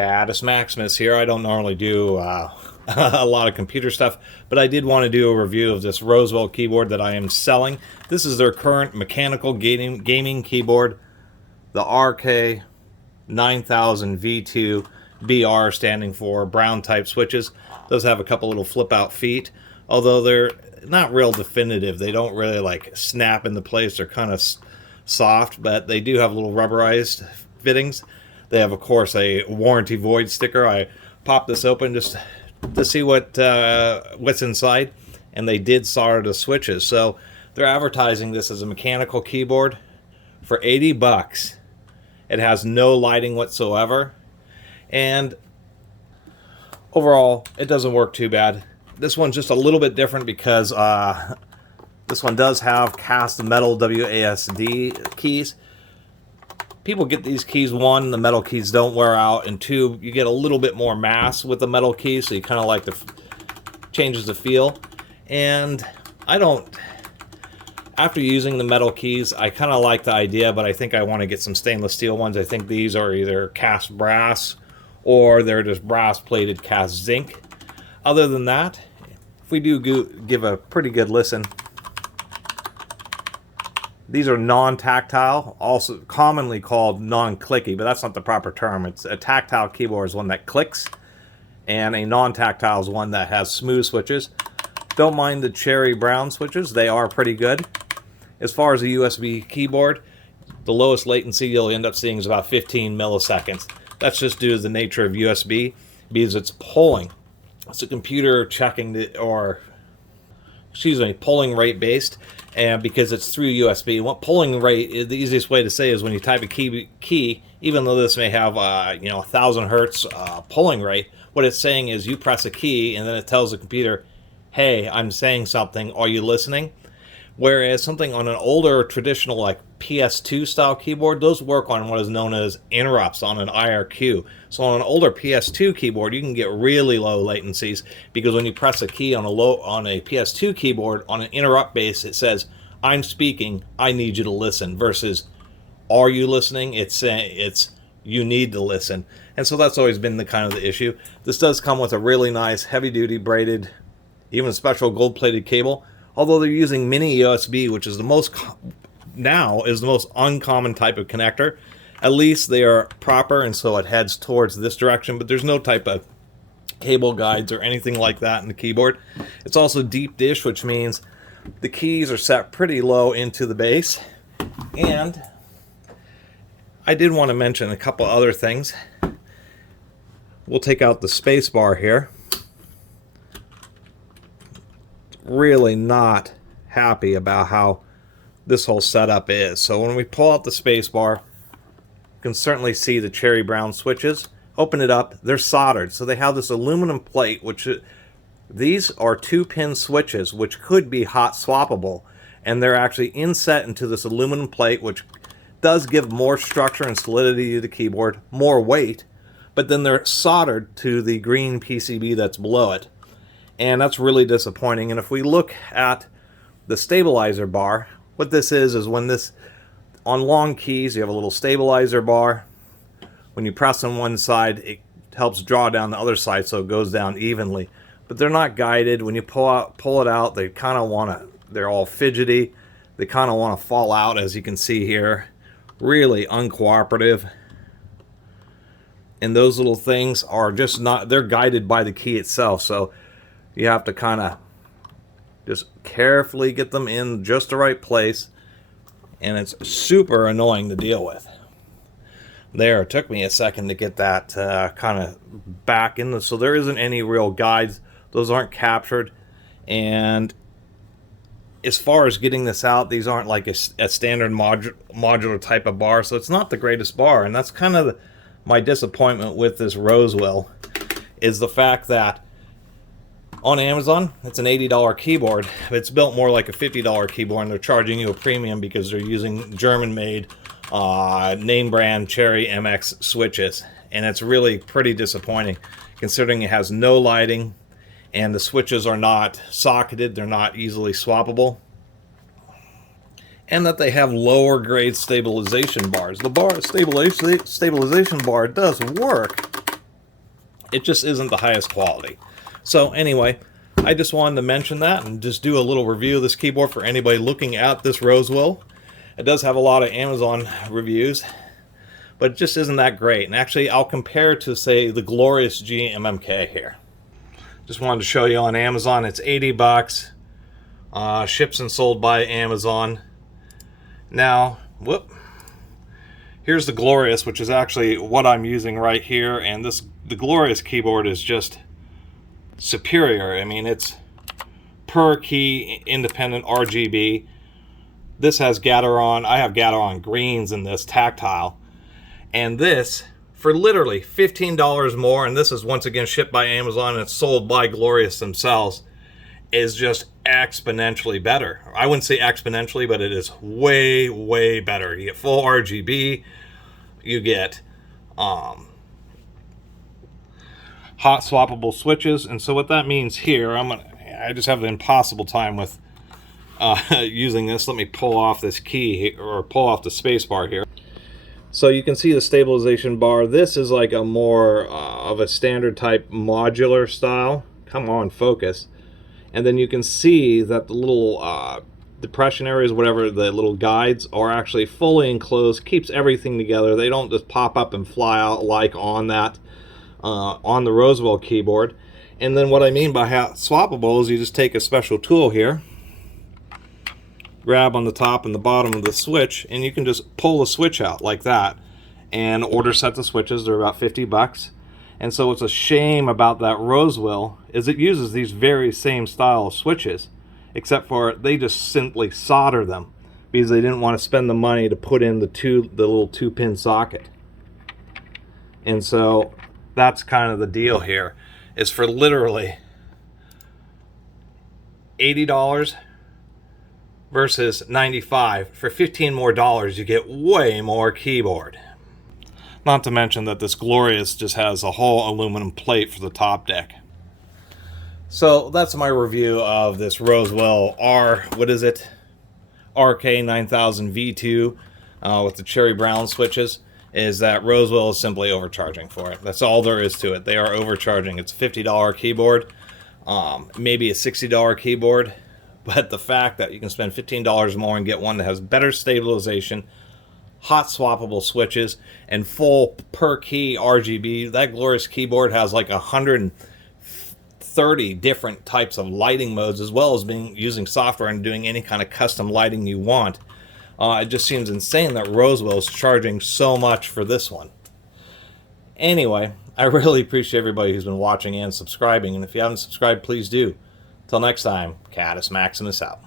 Catus Maximus here. I don't normally do a lot of computer stuff, but I did want to do a review of this Rosewill keyboard that I am selling. This is their current mechanical gaming keyboard, the RK-9000V2 BR, standing for brown type switches. It does have a couple little flip out feet, although they're not real definitive. They don't really like snap into place. They're kind of soft, but they do have little rubberized fittings. They have, of course, a warranty void sticker. I popped this open just to see what's inside, and they did solder the switches. So they're advertising this as a mechanical keyboard for 80 bucks. It has no lighting whatsoever, and overall it doesn't work too bad. This one's just a little bit different because this one does have cast metal WASD keys. People get these keys, one, the metal keys don't wear out, and two, you get a little bit more mass with the metal keys, so you kind of like changes the feel. And I don't, after using the metal keys, I kind of like the idea, but I think I want to get some stainless steel ones. I think these are either cast brass or they're just brass plated cast zinc. Other than that, if we do give a pretty good listen, these are non-tactile, also commonly called non-clicky, but that's not the proper term. It's a tactile keyboard is one that clicks, and a non-tactile is one that has smooth switches. Don't mind the cherry brown switches. They are pretty good. As far as a USB keyboard, the lowest latency you'll end up seeing is about 15 milliseconds. That's just due to the nature of USB, because it's polling. It's a computer checking polling rate based, and because it's through USB. What polling rate is, the easiest way to say is when you type a key, even though this may have 1,000 hertz polling rate, what it's saying is you press a key and then it tells the computer, hey, I'm saying something, are you listening? Whereas something on an older traditional like PS2 style keyboard, those work on what is known as interrupts on an IRQ. So on an older PS2 keyboard, you can get really low latencies because when you press a key on a PS2 keyboard on an interrupt base, it says, I'm speaking, I need you to listen, versus are you listening? It's you need to listen. And so that's always been the kind of the issue. This does come with a really nice heavy duty braided, even special gold plated cable. Although they're using mini USB, which is the most uncommon type of connector. At least they are proper, and so it heads towards this direction, but there's no type of cable guides or anything like that in the keyboard. It's also deep dish, which means the keys are set pretty low into the base. And I did want to mention a couple other things. We'll take out the space bar here. Really not happy about how this whole setup is. So when we pull out the space bar, you can certainly see the cherry brown switches. Open it up, they're soldered. So they have this aluminum plate, which these are 2-pin switches, which could be hot swappable. And they're actually inset into this aluminum plate, which does give more structure and solidity to the keyboard, more weight, but then they're soldered to the green PCB that's below it. And that's really disappointing. And if we look at the stabilizer bar, what this is when this, on long keys, you have a little stabilizer bar. When you press on one side, it helps draw down the other side so it goes down evenly. But they're not guided. When you pull it out, they kind of they're all fidgety. They kind of want to fall out, as you can see here. Really uncooperative. And those little things are just not, they're guided by the key itself. So you have to kind of just carefully get them in just the right place, and it's super annoying to deal with. There, it took me a second to get that kind of back in. So there isn't any real guides. Those aren't captured. And as far as getting this out, these aren't like a standard modular type of bar, so it's not the greatest bar. And that's kind of my disappointment with this Rosewill, is the fact that on Amazon, it's an $80 keyboard. It's built more like a $50 keyboard, and they're charging you a premium because they're using German-made, name brand Cherry MX switches. And it's really pretty disappointing, considering it has no lighting, and the switches are not socketed, they're not easily swappable, and that they have lower grade stabilization bars. The stabilization bar does work, it just isn't the highest quality. So anyway, I just wanted to mention that and just do a little review of this keyboard for anybody looking at this Rosewill. It does have a lot of Amazon reviews, but it just isn't that great. And actually, I'll compare it to, say, the Glorious GMMK here. Just wanted to show you on Amazon. It's 80 bucks. Ships and sold by Amazon. Now, here's the Glorious, which is actually what I'm using right here. And the Glorious keyboard is just superior. I mean, it's per key independent RGB. This has Gateron. I have Gateron greens in this tactile. And this, for literally $15 more, and this is once again shipped by Amazon and it's sold by Glorious themselves, is just exponentially better. I wouldn't say exponentially, but it is way, way better. You get full RGB, you get hot swappable switches, and so what that means here, I just have an impossible time with using this. Let me pull off this key or pull off the space bar here. So you can see the stabilization bar. This is like a more of a standard type modular style. Come on, focus. And then you can see that the little depression areas, whatever, the little guides are actually fully enclosed, keeps everything together. They don't just pop up and fly out like on that, on the Rosewill keyboard. And then what I mean by hot swappable is you just take a special tool here, grab on the top and the bottom of the switch, and you can just pull the switch out like that and order set the switches. They're about 50 bucks. And so what's a shame about that Rosewill is it uses these very same style of switches, except for they just simply solder them because they didn't want to spend the money to put in the little 2-pin socket. And so that's kind of the deal here, is for literally $80 versus $95. For $15 more, you get way more keyboard. Not to mention that this Glorious just has a whole aluminum plate for the top deck. So that's my review of this Rosewill RK-9000V2 with the cherry brown switches. Is that Rosewill is simply overcharging for it. That's all there is to it. They are overcharging. It's a $50 keyboard, maybe a $60 keyboard, but the fact that you can spend $15 more and get one that has better stabilization, hot swappable switches, and full per key RGB. That Glorious keyboard has like 130 different types of lighting modes, as well as using software and doing any kind of custom lighting you want. It just seems insane that Rosewill is charging so much for this one. Anyway, I really appreciate everybody who's been watching and subscribing, and if you haven't subscribed, please do. Till next time, Catus Maximus out.